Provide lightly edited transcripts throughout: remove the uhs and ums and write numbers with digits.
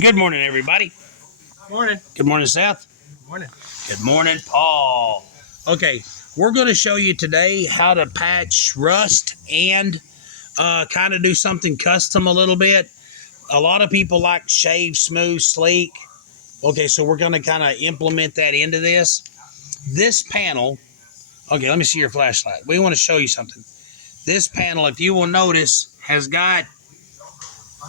Good morning, everybody. Morning. Good morning, Seth. Morning. Good morning, Paul. Okay, we're going to show you today how to patch rust and kind of do something custom a little bit. A lot of people like shave, smooth, sleek. Okay, so we're going to kind of implement that into this. This panel, okay, let me see your flashlight. We want to show you something. This panel, if you will notice, has got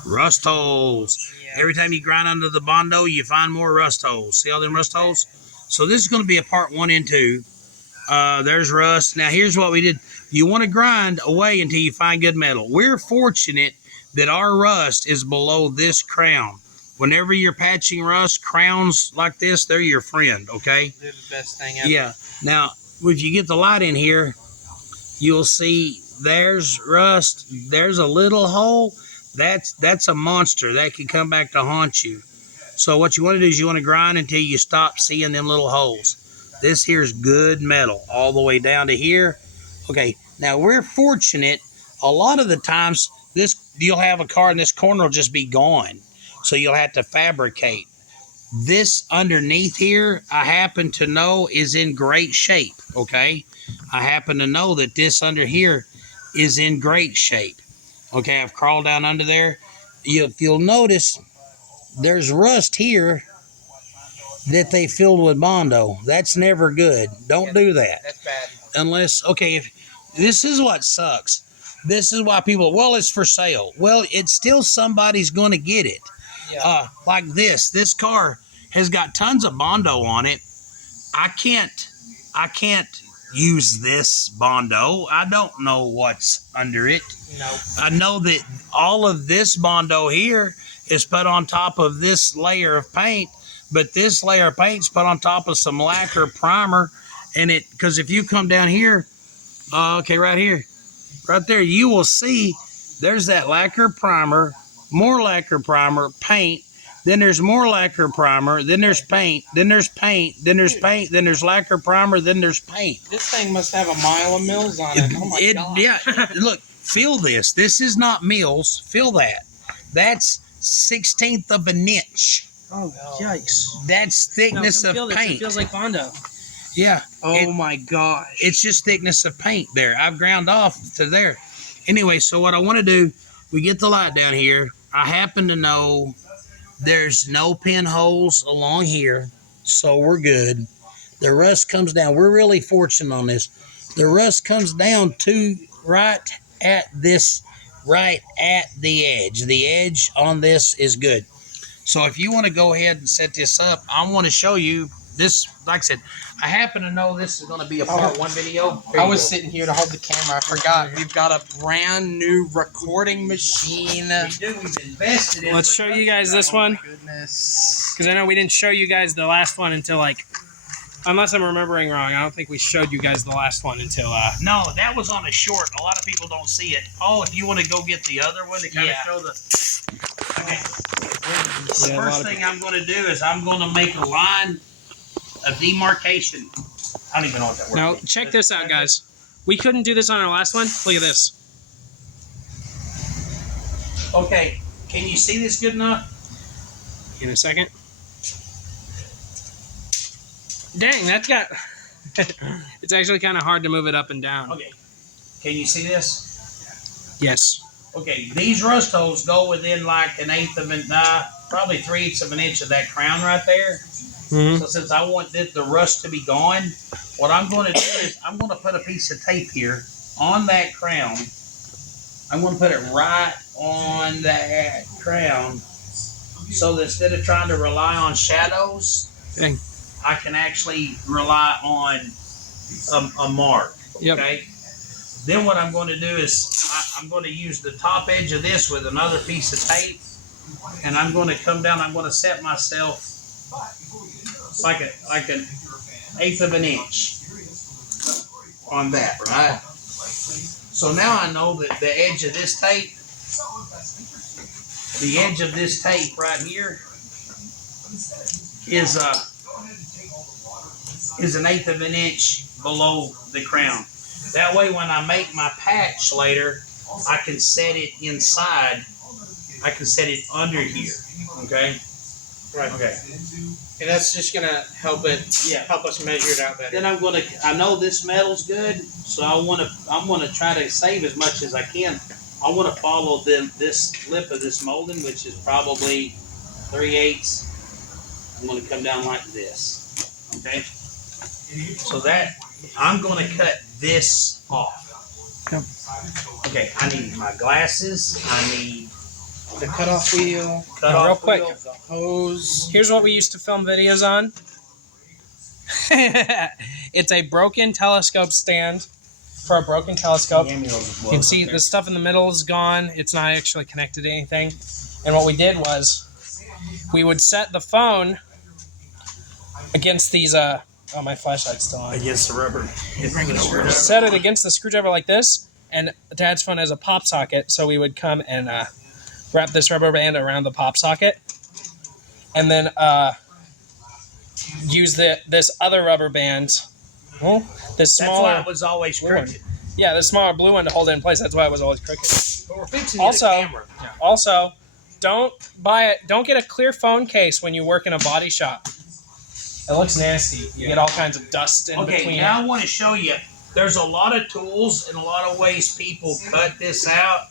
rust holes. Yeah. Every time you grind under the Bondo, you find more rust holes. See all them rust holes? So this is going to be a part 1 and 2. There's rust. Now here's what we did. You want to grind away until you find good metal. We're fortunate that our rust is below this crown. Whenever you're patching rust, crowns like this, they're your friend, okay? They're the best thing ever. Yeah. Now, if you get the light in here, you'll see there's rust. There's a little hole. That's a monster. That can come back to haunt you. So what you want to do is you want to grind until you stop seeing them little holes. This here's good metal all the way down to here. Okay, now we're fortunate. A lot of the times, you'll have a car and this corner will just be gone. So you'll have to fabricate. This underneath here, I happen to know is in great shape, okay? I happen to know that this under here is in great shape. Okay, I've crawled down under there. If you'll notice, there's rust here that they filled with Bondo. That's never good. Don't do that. That's bad. Unless, okay, if this is what sucks. This is why people, well, it's for sale. Well, it's still somebody's going to get it. Yeah. Like this car has got tons of Bondo on it. I can't use this Bondo. I don't know what's under it. No. I know that all of this Bondo here is put on top of this layer of paint, but this layer of paint's put on top of some lacquer primer, and because if you come down here, okay, right here, right there, you will see there's that lacquer primer, more lacquer primer, paint, then there's more lacquer primer, then there's paint, then there's paint, then there's paint, then there's lacquer primer, then there's paint. This thing must have a mile of mills on it. Oh my God. Yeah, look, feel this. This is not mills. Feel that. That's 1/16 of an inch. Oh, yikes. That's thickness of paint. It feels like Bondo. Yeah. Oh my gosh. It's just thickness of paint there. I've ground off to there. Anyway, so what I want to do, we get the light down here. I happen to know there's no pinholes along here, so we're good. The rust comes down. We're really fortunate on this. The rust comes down to right at the edge. The edge on this is good. So if you want to go ahead and set this up, I want to show you this. Like I said, I happen to know this is going to be a part 1 video. I was sitting here to hold the camera. I forgot. We've got a brand new recording machine. We do. We've invested in. Let's show you guys this one, Goodness. because I know we didn't show you guys the last one until unless I'm remembering wrong, I don't think we showed you guys the last one until No, that was on a short. A lot of people don't see it. Oh, if you want to go get the other one to kind of show the. Okay. The first thing I'm going to do is I'm going to make a line of demarcation. I don't even know what that word Now, means. check this out, guys. We couldn't do this on our last one. Look at this. Okay, can you see this good enough? In a second. Dang, that's got... It's actually kind of hard to move it up and down. Okay, can you see this? Yes. Okay, these rust holes go within like 1/8 of an, probably 3/8 of an inch of that crown right there. Mm-hmm. So since I want the rust to be gone, what I'm going to do is I'm going to put a piece of tape here on that crown. I'm going to put it right on that crown so that instead of trying to rely on shadows, Dang. I can actually rely on a mark. Okay? Yep. Then what I'm going to do is I'm going to use the top edge of this with another piece of tape, and I'm going to come down. I'm going to set myself like an 1/8 of an inch on that, right? So now I know that the edge of this tape right here is 1/8 of an inch below the crown. That way when I make my patch later, I can set it inside. I can set it under here. Okay. Right. Okay. And that's just gonna help us measure it out better. Then I know this metal's good, so I'm gonna try to save as much as I can. I want to follow this lip of this molding, which is probably 3/8. I'm gonna come down like this. Okay. So that I'm gonna cut this off. Yep. Okay. I need my glasses. I need The cutoff wheel. cutoff real quick. wheel. The hose. Here's what we used to film videos on. It's a broken telescope stand for a broken telescope. You can see the stuff in the middle is gone. It's not actually connected to anything. And what we did was we would set the phone against these oh, my flashlight's still on. Against the rubber. Set it against the screwdriver like this, and Dad's phone has a pop socket, so we would come and wrap this rubber band around the pop socket, and then use this other rubber band. Well, this That's why smaller, it was always crooked. yeah, the smaller blue one to hold it in place. That's why it was always crooked. But we're fixing Also- the camera. Also, don't get a clear phone case when you work in a body shop. It looks nasty. You get all kinds of dust in Okay, between. now I want to show you. There's a lot of tools and a lot of ways people cut this out.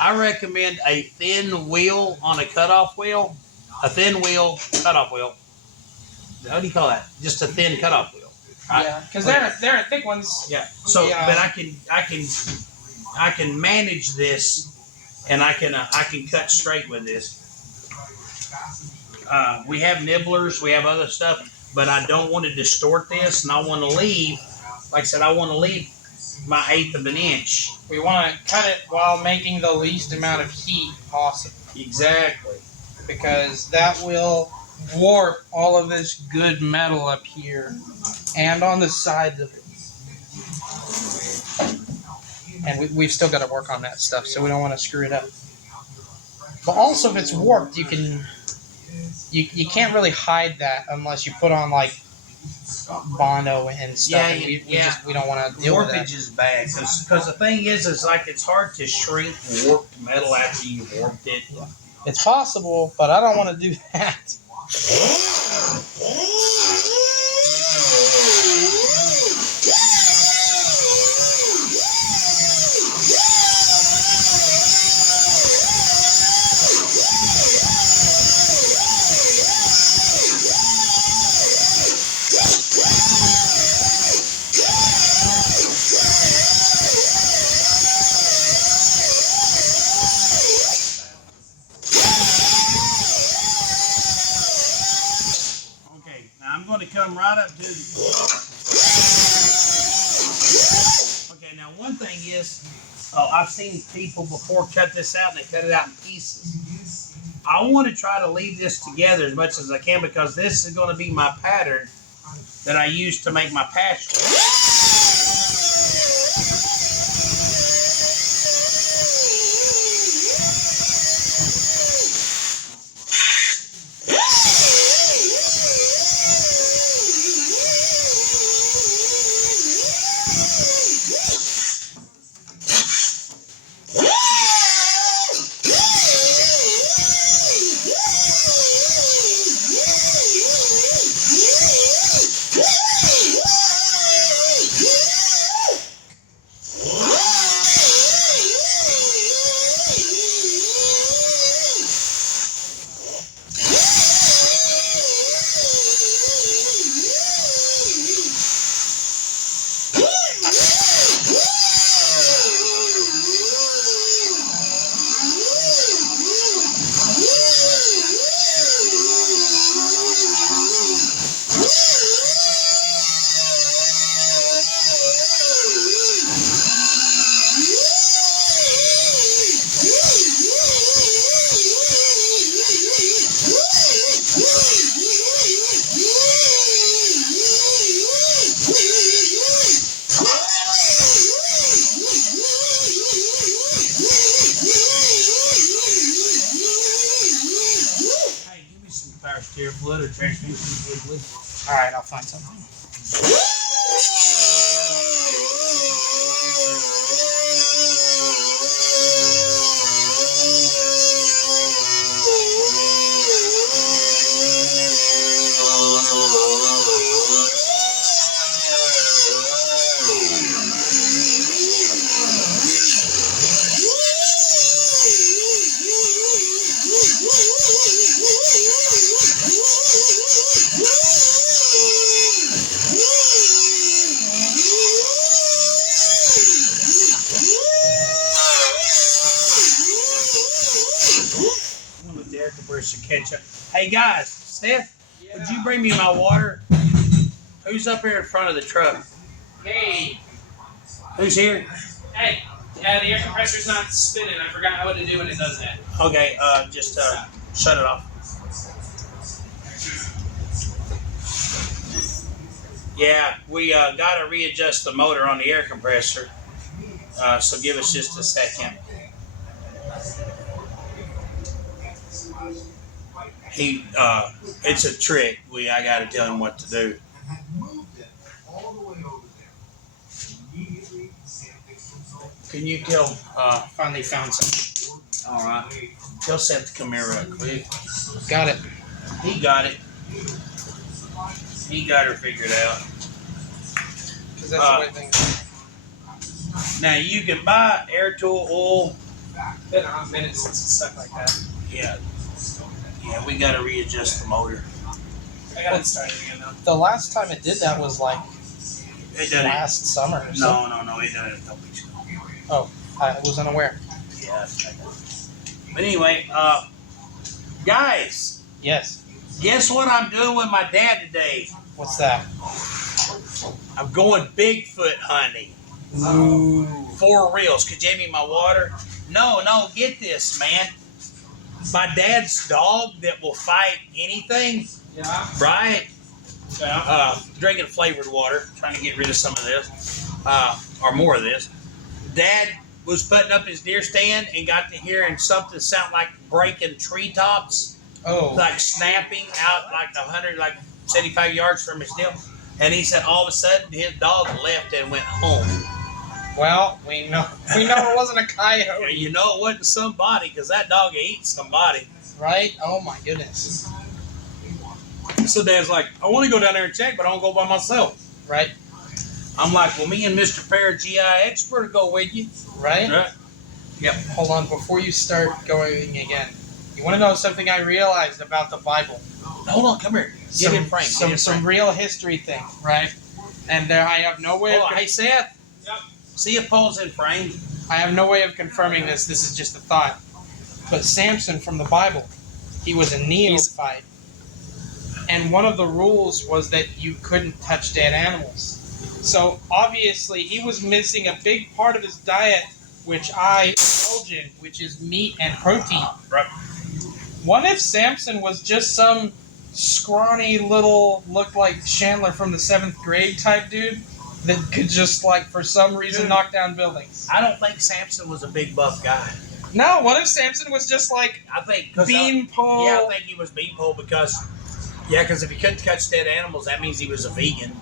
I recommend a thin wheel on a cutoff wheel. A thin wheel, cutoff wheel. What do you call that? Just a thin cutoff wheel. Right? Yeah, because there are thick ones. Yeah. So, Yeah. but I can manage this, and I can cut straight with this. We have nibblers, we have other stuff, but I don't want to distort this, and I want to leave. Like I said, I want to leave my 1/8 of an inch. We want to cut it while making the least amount of heat possible, Exactly. because that will warp all of this good metal up here and on the sides of it. And we've still got to work on that stuff, so we don't want to screw it up. But also, if it's warped, you can't really hide that unless you put on like Bondo and stuff. Yeah, and yeah. we don't want to deal with that. Warpage is bad because the thing is like it's hard to shrink warped metal after you've warped it. It's possible, but I don't want to do that. Okay, now I'm going to come right up to. Okay, now one thing is, I've seen people before cut this out and they cut it out in pieces. I want to try to leave this together as much as I can because this is going to be my pattern that I use to make my patchwork. Hey, give me some power steer fluid or transmission fluid, please. All right, I'll find something. air compressor catch up. Hey guys, Steph, would you bring me my water? Who's up here in front of the truck? Hey, Who's here? hey, the air compressor's not spinning. I forgot what to do when it does that. Okay, just shut it off. Yeah, we got to readjust the motor on the air compressor. So give us just a second. It's a trick. I got to tell him what to do. Can you tell? Finally found some. All right. Tell Seth to come here real quick. Got it. He got it. He got her figured out. Because that's the way things. Now you can buy air tool oil. Been a hot minute since it's stuck like that. Yeah. Yeah, we got to readjust the motor. I got it started again though. The last time it did that was like It done it. last summer or something. No. It done it a couple weeks ago. Oh, I was unaware. Yeah. But anyway, guys, Yes. guess what I'm doing with my dad today? What's that? I'm going Bigfoot hunting. Ooh. 4 reels. Could you give me my water? No, get this, man. My dad's dog that will fight anything, Yeah. right? Yeah. Drinking flavored water, trying to get rid of some of this, or more of this. Dad was putting up his deer stand and got to hearing something sound like breaking treetops, Oh. like snapping out like 75 yards from his deal. And he said all of a sudden his dog left and went home. Well, we know it wasn't a coyote, And you know it wasn't somebody, because that dog ate somebody. right? Oh my goodness. So Dad's like, I want to go down there and check, but I don't go by myself. Right? I'm like, well, me and Mr. Fair GI Expert will go with you. Right? Yep. Hold on, before you start going again, you want to know something I realized about the Bible? Hold on, come here. Get in frame. Some real history thing, right? And there, I have no way. Hey, Seth. Yep. See if Paul's in frame. I have no way of confirming this. This is just a thought. But Samson from the Bible, he was a neophyte, and one of the rules was that you couldn't touch dead animals. So obviously, he was missing a big part of his diet, which I indulge in, which is meat and protein. Right. What if Samson was just some scrawny little, looked like Chandler from the 7th grade type dude that could just, like, for some reason, knock down buildings? I don't think Samson was a big buff guy. No, what if Samson was just like I think beanpole? Yeah, I think he was beanpole because if he couldn't touch dead animals, that means he was a vegan.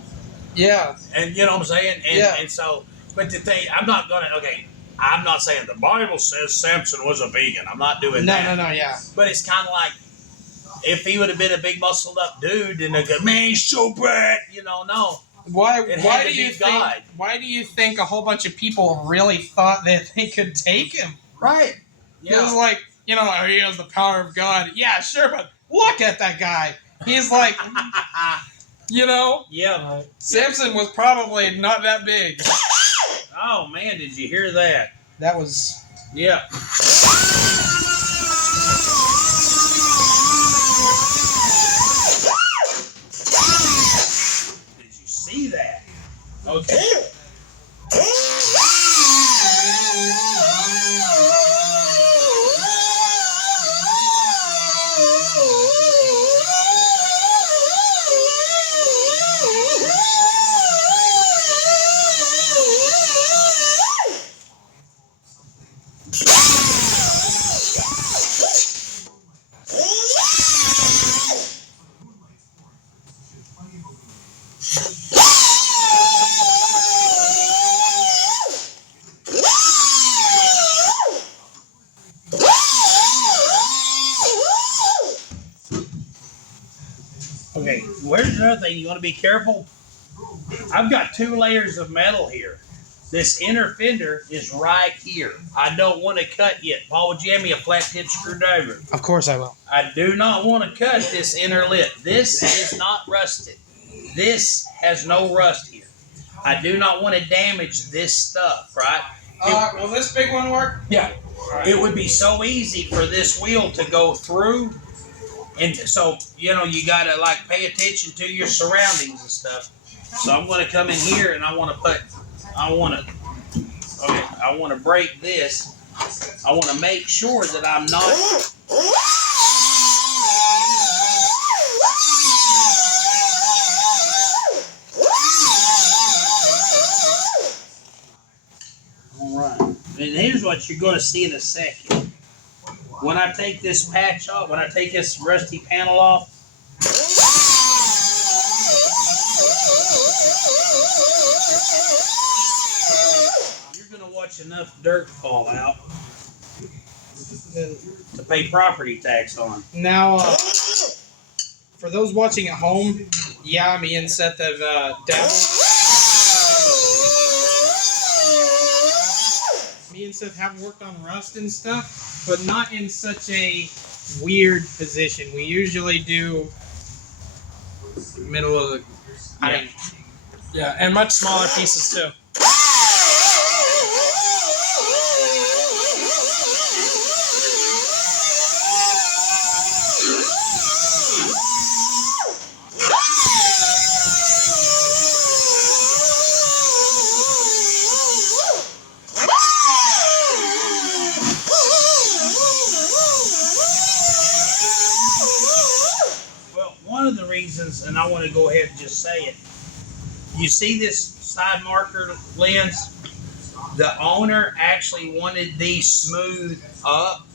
Yeah. And you know what I'm saying? And, Yeah. and so, but the thing, I'm not saying the Bible says Samson was a vegan. I'm not doing that. No, yeah. But it's kind of like, if he would have been a big muscled up dude, then they'd go, man, he's so bad. No. Why It had why to do you be think God. why do you think a whole bunch of people really thought that they could take him? Right. It was like, he has the power of God. Yeah, sure, but look at that guy. He's like, Yeah. Samson was probably not that big. Oh, man, did you hear that? That was Yeah. Did you see that? Okay. Okay, where's another thing? You want to be careful? I've got 2 layers of metal here. This inner fender is right here. I don't want to cut yet. Paul, would you hand me a flat tip screwdriver? Of course I will. I do not want to cut this inner lip. This is not rusted. This has no rust here. I do not want to damage this stuff, right? Will this big one work? Yeah. it would be so easy for this wheel to go through. And so, you know, you got to like pay attention to your surroundings and stuff. So I'm going to come in here and I want to break this. I want to make sure that I'm not. All right. And here's what you're going to see in a second. When I take this patch off, when I take this rusty panel off, you're going to watch enough dirt fall out to pay property tax on. Now, for those watching at home, yeah, me and Seth have dabbled. Me and Seth have worked on rust and stuff, but not in such a weird position. We usually do middle of the. I mean, Yeah, and much smaller pieces too. Well, one of the reasons, and I want to go ahead and just say it, you see this side marker lens? The owner actually wanted these smooth up.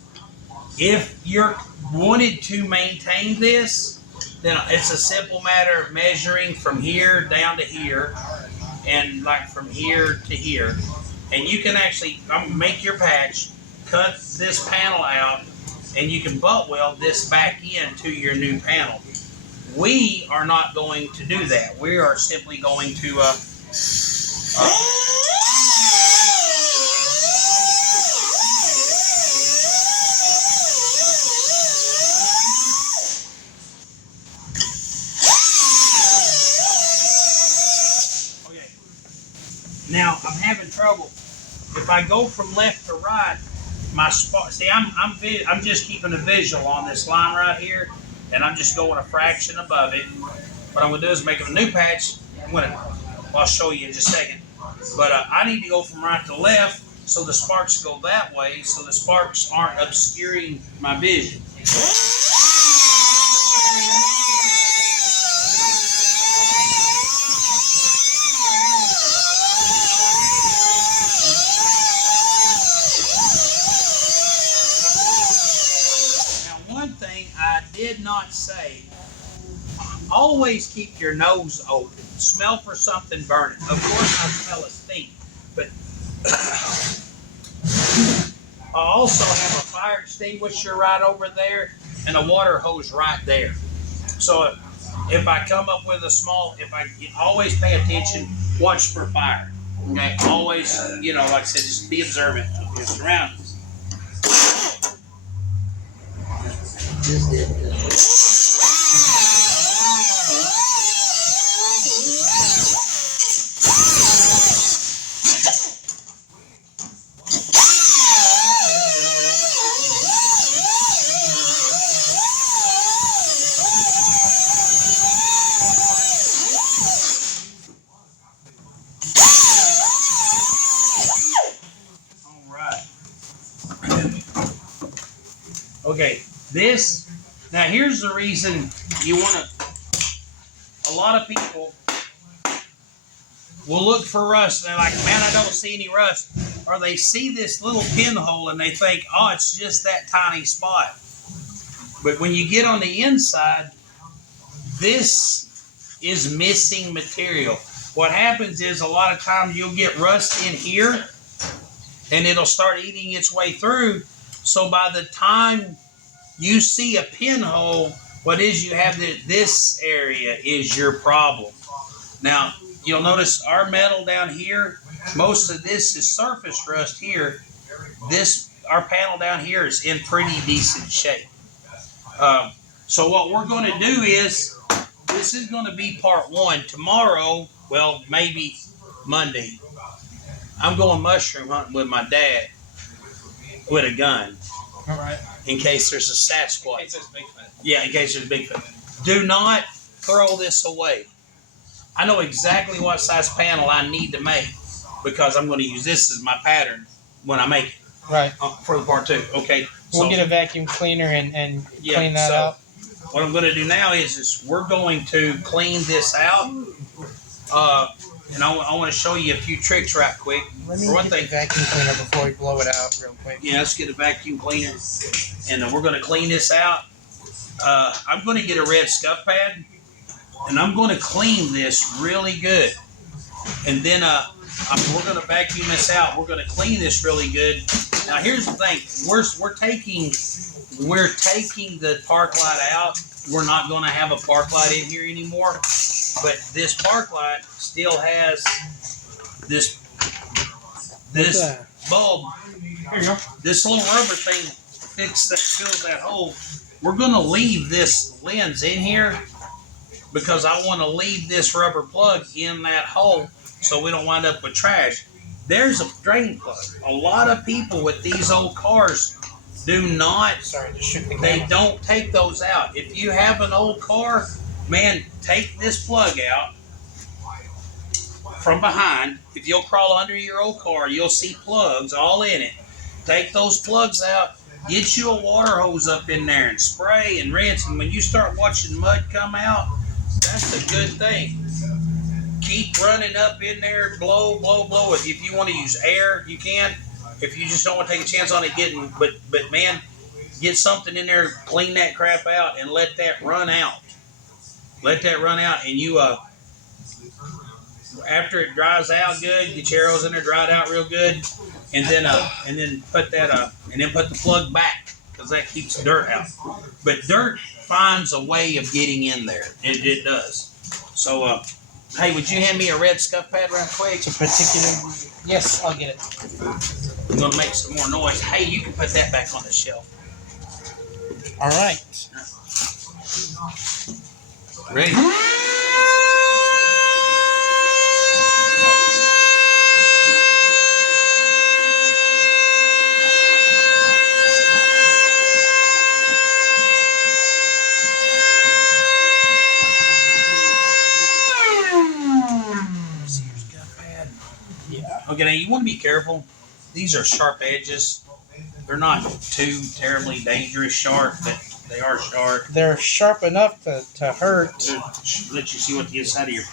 If you're wanted to maintain this, then it's a simple matter of measuring from here down to here, and like from here to here. And you can actually make your patch, cut this panel out, and you can butt weld this back into your new panel. We are not going to do that. We are simply going to okay. Now I'm having trouble. If I go from left to right, my spot. See, I'm just keeping a visual on this line right here, and I'm just going a fraction above it. What I'm gonna do is make a new patch. I'll show you in just a second. But I need to go from right to left so the sparks go that way, so the sparks aren't obscuring my vision. One thing I did not say, always keep your nose open. Smell for something burning. Of course, I smell a stink, but I also have a fire extinguisher right over there and a water hose right there. So if I come up with always pay attention, watch for fire. Okay, always, like I said, just be observant of your surroundings. Okay, now here's the reason you want to, a lot of people will look for rust and they're like, man, I don't see any rust. Or they see this little pinhole and they think, oh, it's just that tiny spot. But when you get on the inside, this is missing material. What happens is a lot of times you'll get rust in here and it'll start eating its way through. So by the time you see a pinhole, what is you have this area is your problem. Now, you'll notice our metal down here, most of this is surface rust here. Our panel down here is in pretty decent shape. So what we're going to do is, this is going to be part one. Tomorrow, well, maybe Monday, I'm going mushroom hunting with my dad. with a gun All right. in case there's a Sasquatch. It says Bigfoot. Yeah, in case there's a Bigfoot. Do not throw this away. I know exactly what size panel I need to make because I'm going to use this as my pattern when I make it Right. for the part 2. Okay. We'll get a vacuum cleaner and Yeah, clean that so out. what I'm going to do now is we're going to clean this out. And I want to show you a few tricks right quick. Let me For one get the thing, vacuum cleaner before we blow it out real quick. yeah, let's get a vacuum cleaner, and we're going to clean this out. I'm going to get a red scuff pad, and I'm going to clean this really good. And then we're going to vacuum this out. We're going to clean this really good. Now here's the thing: we're taking the park light out. We're not going to have a park light in here anymore. But this park light still has this bulb. Here you go. This little rubber thing fills that hole. We're going to leave this lens in here because I want to leave this rubber plug in that hole so we don't wind up with trash. There's a drain plug. A lot of people with these old cars do not. Sorry, just shook the They camera. don't take those out. If you have an old car, man, take this plug out from behind. If you'll crawl under your old car, you'll see plugs all in it. Take those plugs out. Get you a water hose up in there and spray and rinse. And when you start watching mud come out, that's a good thing. Keep running up in there, blow, blow, blow. If you want to use air, you can. If you just don't want to take a chance on it getting, but man, get something in there, clean that crap out, and let that run out. Let that run out, and you after it dries out good, get your arrows in there, dry it out real good, and then put that and then put the plug back because that keeps dirt out. But dirt finds a way of getting in there. It does. So hey, would you hand me a red scuff pad real quick? It's a particular. Yes, I'll get it. I'm gonna make some more noise. Hey, you can put that back on the shelf. All right. Ready? Yeah. Okay, now you want to be careful. These are sharp edges. They're not too terribly dangerous sharp, but they are sharp. They're sharp enough to hurt. Let you see what the inside of your.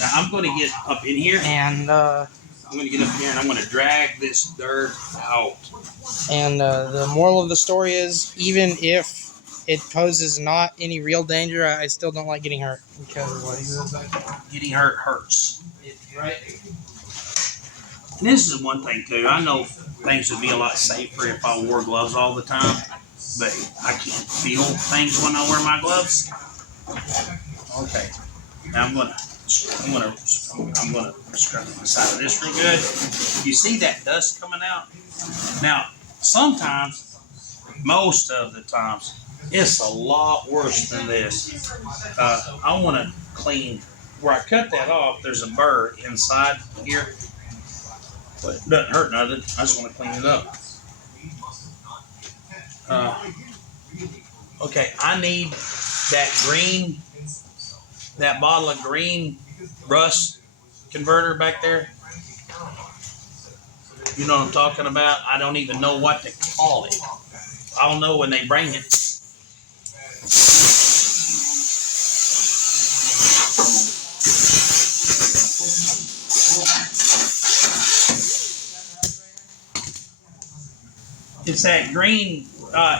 Now I'm going to get up in here. And I'm going to get up here and I'm going to drag this dirt out. the moral of the story is, even if it poses not any real danger, I still don't like getting hurt because Getting hurt hurts. right. And this is one thing too. I know things would be a lot safer if I wore gloves all the time, but I can't feel things when I wear my gloves. Okay. Now I'm gonna scrub the side of this real good. You see that dust coming out? Now, sometimes, most of the times, it's a lot worse than this. I want to clean where I cut that off. There's a burr inside here, but it doesn't hurt nothing. I just want to clean it up. Okay, I need that bottle of green rust converter back there. You know what I'm talking about? I don't even know what to call it. I'll know when they bring it. It's that green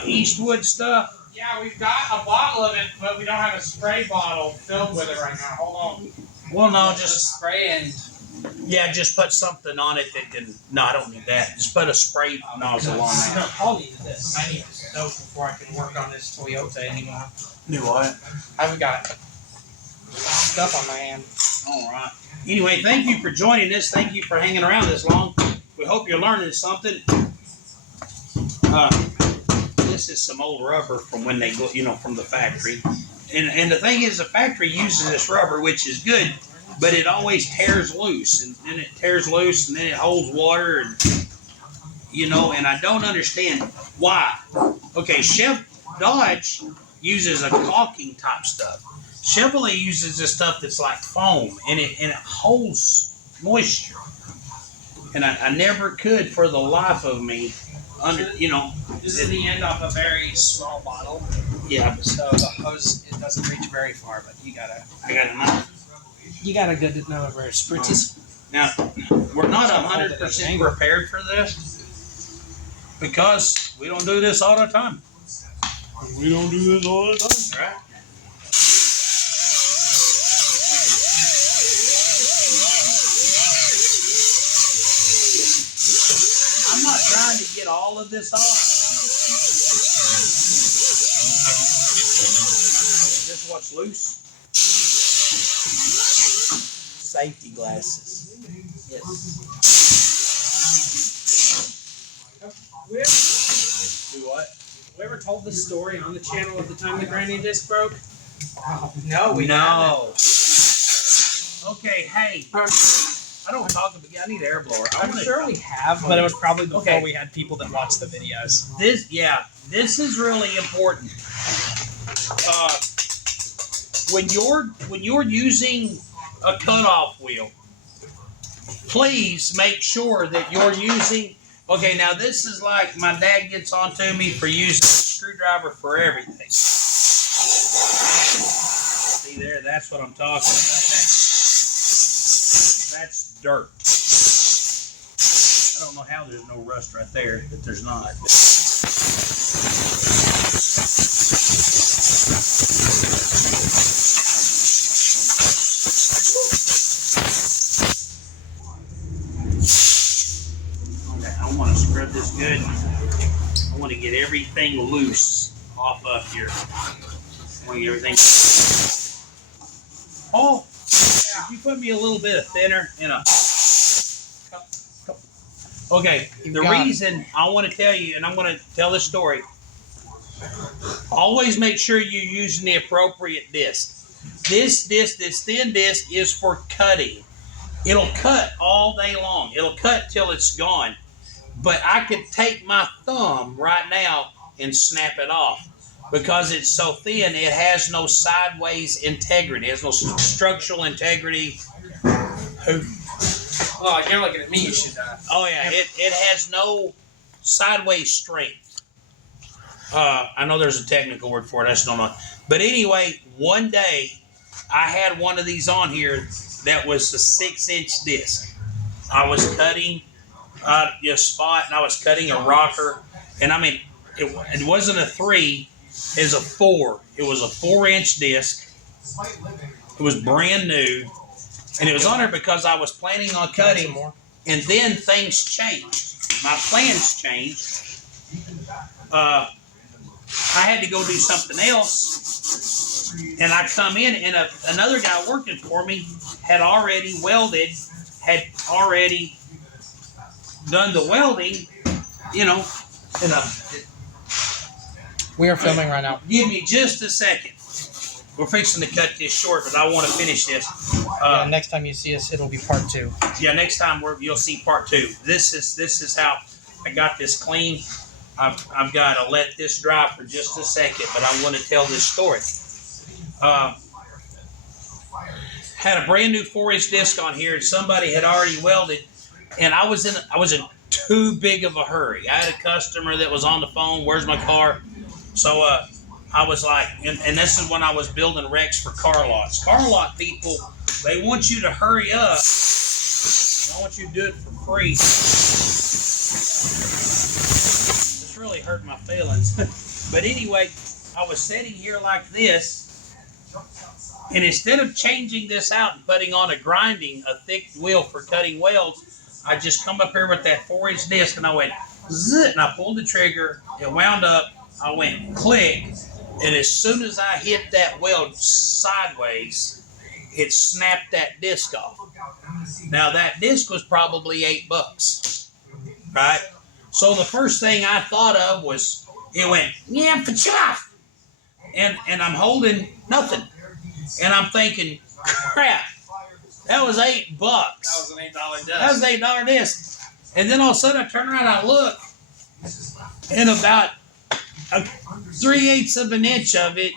Eastwood stuff. Yeah, we've got a bottle of it, but we don't have a spray bottle filled with it right now. Hold on. Well, no, just spray and. yeah, just put something on it that can. No, I don't need that. Just put a spray nozzle on it. No, Paul needs this. I need soap before I can work on this Toyota anymore. Do what? I've got stuff on my hand. All right. Anyway, thank you for joining us. Thank you for hanging around this long. We hope you're learning something. This is some old rubber from when they go, from the factory. And the thing is, the factory uses this rubber, which is good, but it always tears loose. And then it tears loose, and then it holds water. And, you know, and I don't understand why. Okay, Dodge uses a caulking type stuff. Chevrolet uses this stuff that's like foam, and it holds moisture. And I never could, for the life of me, This is the end of a very small bottle. Yeah. So the hose, it doesn't reach very far, but I got enough. you got a good enough where it spritzes. Now, we're not 100% prepared for this because we don't do this all the time. We don't do this all the time. Right? I'm not trying to get all of this off. Just what's loose. Safety glasses. Yes. Do what? We ever told this story on the channel at the time the grinding disc broke? No, we No. Okay, hey. I don't talk about. I need air blower. I'm sure we have, but it was probably before Okay. we had people that watched the videos. This is really important. When you're using a cutoff wheel, please make sure that you're using. Okay, now this is like my dad gets onto me for using a screwdriver for everything. See there, that's what I'm talking about. That's dirt. I don't know how there's no rust right there, but there's not. I want to scrub this good. I want to get everything loose off of here. I want to get everything. Oh, could you put me a little bit of thinner in a cup? Okay, the reason I want to tell you, and I'm going to tell this story. Always make sure you're using the appropriate disc. This thin disc is for cutting. It'll cut all day long. It'll cut till it's gone. But I could take my thumb right now and snap it off because it's so thin. It has no sideways integrity. It has no structural integrity. Oh, you're looking at me. You should. Oh yeah, it has no sideways strength. I know there's a technical word for it. I just don't know. But anyway, one day I had one of these on here that was a 6-inch disc. I was cutting a spot, and I was cutting a rocker, and I mean, it wasn't a 3, it was a 4. It was a 4-inch disc. It was brand new, and it was on there because I was planning on cutting more, and then things changed. My plans changed. I had to go do something else, and I come in, and another guy working for me had already welded, had already done the welding, you know. And We are filming right now. give me just a second. We're fixing to cut this short, but I want to finish this. Next time you see us, it'll be part 2. Yeah, next time you'll see part 2. This is how I got this clean. I've got to let this dry for just a second, but I want to tell this story. Had a brand new 4-inch disc on here, and somebody had already welded, and I was in too big of a hurry. I had a customer that was on the phone. Where's my car? So I was like, and this is when I was building wrecks for car lots. Car lot people, they want you to hurry up. I want you to do it for free. This really hurt my feelings. But anyway, I was sitting here like this, and instead of changing this out and putting on a thick wheel for cutting welds, I just come up here with that 4-inch disc, and I went zzz, and I pulled the trigger. It wound up. I went click, and as soon as I hit that weld sideways, it snapped that disc off. Now that disc was probably $8, right? So the first thing I thought of was it went yeah fa-choff, and I'm holding nothing, and I'm thinking, crap, that was $8. That was an $8 disc. That was an $8 disc. And then all of a sudden I turn around and I look, and about 3/8 of an inch of it,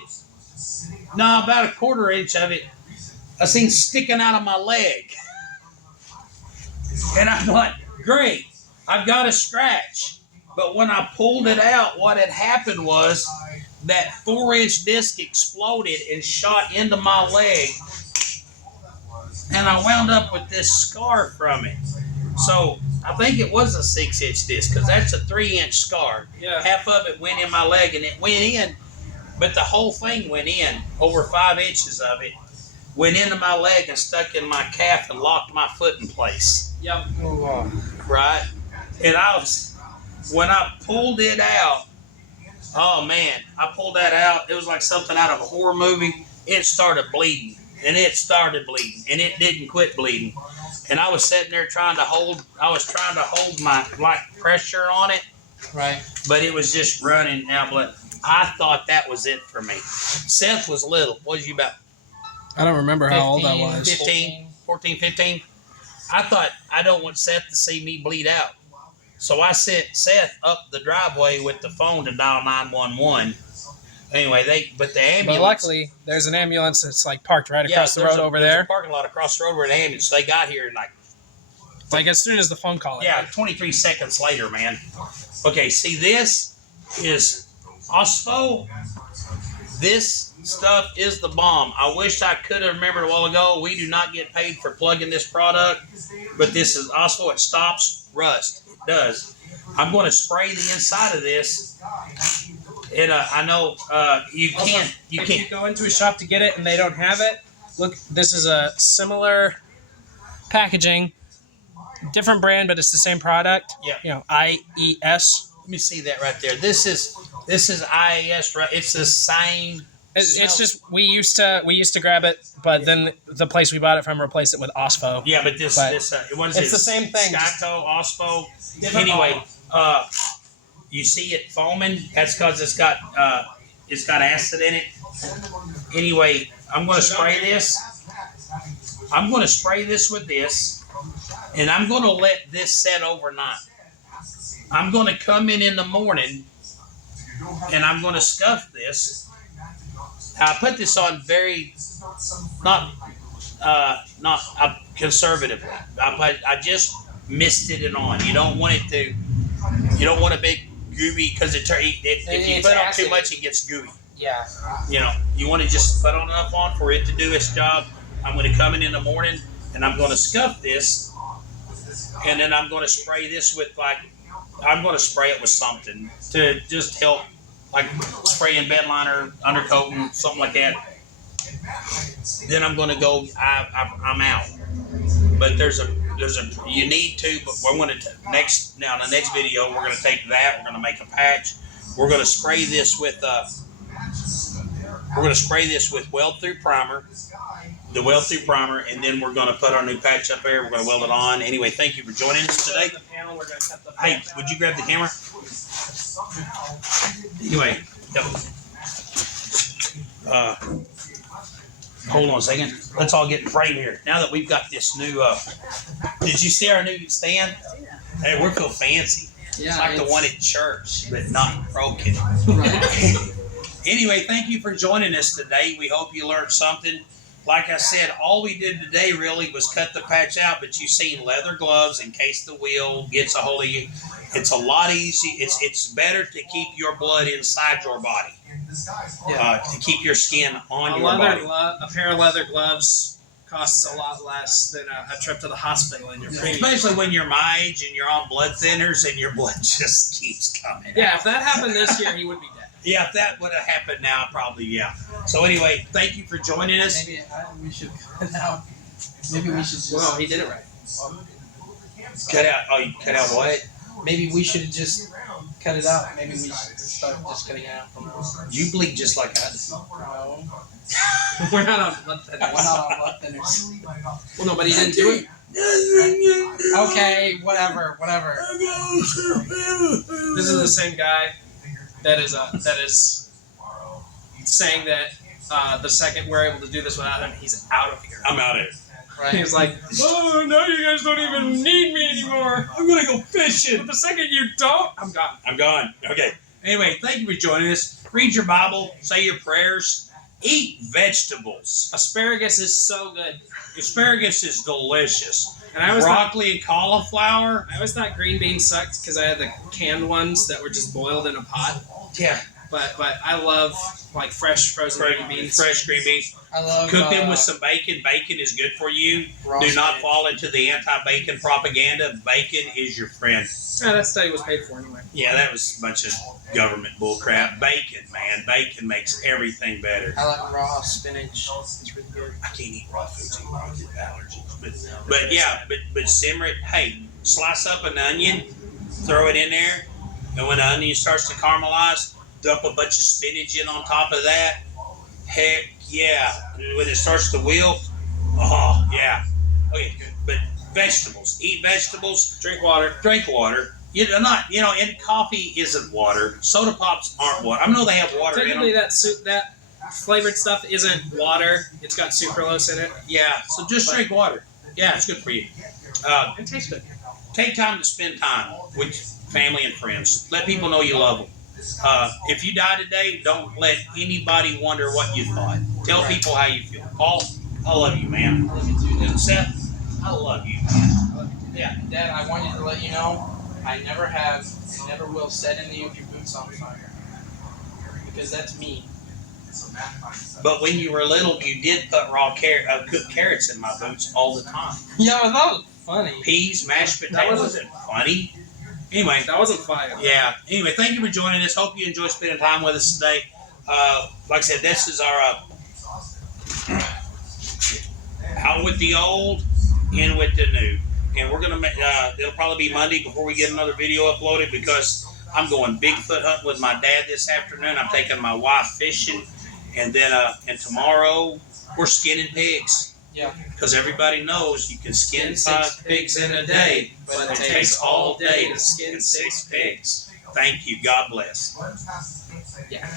no, about 1/4 inch of it, I seen sticking out of my leg. And I thought, great, I've got a scratch. But when I pulled it out, what had happened was that 4-inch disc exploded and shot into my leg. And I wound up with this scar from it. So I think it was a 6-inch disc because that's a 3-inch scar. Yeah. Half of it went in my leg and it went in, but the whole thing went in. Over 5 inches of it went into my leg and stuck in my calf and locked my foot in place. Yep. Right? And when I pulled it out, oh man, I pulled that out. It was like something out of a horror movie. It started bleeding. And it started bleeding, and it didn't quit bleeding. And I was sitting there trying to hold my pressure on it, Right. but it was just running out blood. I thought that was it for me. Seth was little. What was you about? I don't remember how old I was. 15, 14, 15. I thought I don't want Seth to see me bleed out. So I sent Seth up the driveway with the phone to dial 911. Anyway, the ambulance. But luckily, there's an ambulance that's like parked right across the road over there's there. a parking lot across the road where the ambulance. So they got here and Like as soon as the phone call. yeah, 23 seconds later, man. Okay, see, this is OSPO. This stuff is the bomb. I wish I could have remembered a while ago. We do not get paid for plugging this product, but this is OSPO. It stops rust. It does. I'm going to spray the inside of this. And I know you can't. If you go into a shop to get it and they don't have it, look, this is a similar packaging, different brand, but it's the same product. Yeah. You know, IES. Let me see that right there. This is IAS, right? It's the same. It's just we used to grab it, but then the place we bought it from replaced it with OSPO. Yeah, but this It's the same thing. Skyco, OSPO. Anyway, you see it foaming. That's because it's got acid in it. Anyway, I'm going to spray this. I'm going to spray this with this, and I'm going to let this set overnight. I'm going to come in the morning, and I'm going to scuff this. I put this on very not conservatively. I just misted it on. You don't want it to. You don't want a big gooey because if you put on too much, it gets gooey. Yeah. You know, you want to just put on enough on for it to do its job. I'm going to come in the morning and I'm going to scuff this, and then I'm going to spray this with I'm going to spray it with something to just help, like spraying bed liner, undercoating, something like that. Then I'm going to go. I'm out. But you need to. But we're going to in the next video we're going to take that. We're going to make a patch. We're going to spray this with weld through primer. The weld through primer, and then we're going to put our new patch up there. We're going to weld it on. Anyway, thank you for joining us today. Hey, would you grab the camera? Anyway, hold on a second. Let's all get in frame here. Now that we've got this new, did you see our new stand? Hey, we're so fancy. Yeah, It's like the one at church, but not broken. Right. Anyway, thank you for joining us today. We hope you learned something. Like I said, all we did today really was cut the patch out, but you've seen leather gloves in case the wheel gets a hold of you. It's a lot easier. It's better to keep your blood inside your body, to keep your skin on your body. A pair of leather gloves costs a lot less than a trip to the hospital in your premium. Especially when you're my age and you're on blood thinners and your blood just keeps coming. Yeah, if that happened this year, he would be dead. Yeah, if that would have happened now, probably, yeah. So anyway, thank you for joining us. Maybe we should cut out. Maybe we should just. Well, he did it right. Cut out. Oh, you cut out what? Maybe we should just cut it out. Maybe we should start just cutting it out from now on. You bleed just like I do. No. We're not on blood thinners. We're not on blood thinners. Well, no, but he didn't do it. Okay, whatever. This is the same guy that is saying that the second we're able to do this without him, he's out of here. I'm out of here. Right. He was like, "Oh, now you guys don't even need me anymore. I'm gonna go fishing. But the second you don't, I'm gone." I'm gone. Okay. Anyway, thank you for joining us. Read your Bible, say your prayers, eat vegetables. Asparagus is so good. Asparagus is delicious. And I always thought, Broccoli and cauliflower. green beans sucked because I had the canned ones that were just boiled in a pot. Yeah. But I love like fresh frozen green beans. Fresh green beans. I love Cook them with some bacon. Bacon is good for you. raw Do not spinach. fall into the anti-bacon propaganda. Bacon is your friend. Yeah, that study was paid for anyway. Yeah, that was a bunch of government bullcrap. Bacon, man. Bacon makes everything better. I like raw spinach. It's really good. I can't eat raw foods anymore. I get allergies. But simmer it. Hey, slice up an onion, throw it in there, and when the onion starts to caramelize, dump a bunch of spinach in on top of that. Heck yeah! When it starts to wilt, oh yeah. Okay, but vegetables. Eat vegetables. Drink water. Drink water. And coffee isn't water. Soda pops aren't water. I know they have water in Technically, them. that flavored stuff isn't water. It's got sucralose in it. Yeah, so just drink water. Yeah, it's good for you. It tastes good. Take time to spend time with family and friends. Let people know you love them. If you die today, don't let anybody wonder what you thought. Tell people how you feel. Paul, I love you, man. I love you too, Dad. Seth, I love you. Yeah, Dad, I wanted to let you know I never have and never will set any of your boots on fire. Because that's mean. But when you were little, you did put cooked carrots in my boots all the time. Yeah, but that was funny. Peas, mashed That potatoes. wasn't- Wasn't funny. Anyway, That wasn't fire. yeah. Anyway, thank you for joining us. Hope you enjoy spending time with us today. Like I said, this is our out with the old, in with the new, and we're gonna. It'll probably be Monday before we get another video uploaded because I'm going Bigfoot hunting with my dad this afternoon. I'm taking my wife fishing, and then and tomorrow we're skinning pigs. Yeah. Because everybody knows you can skin 5 pigs in a day, but it takes all day to skin 6 pigs. Thank you. God bless. Yeah.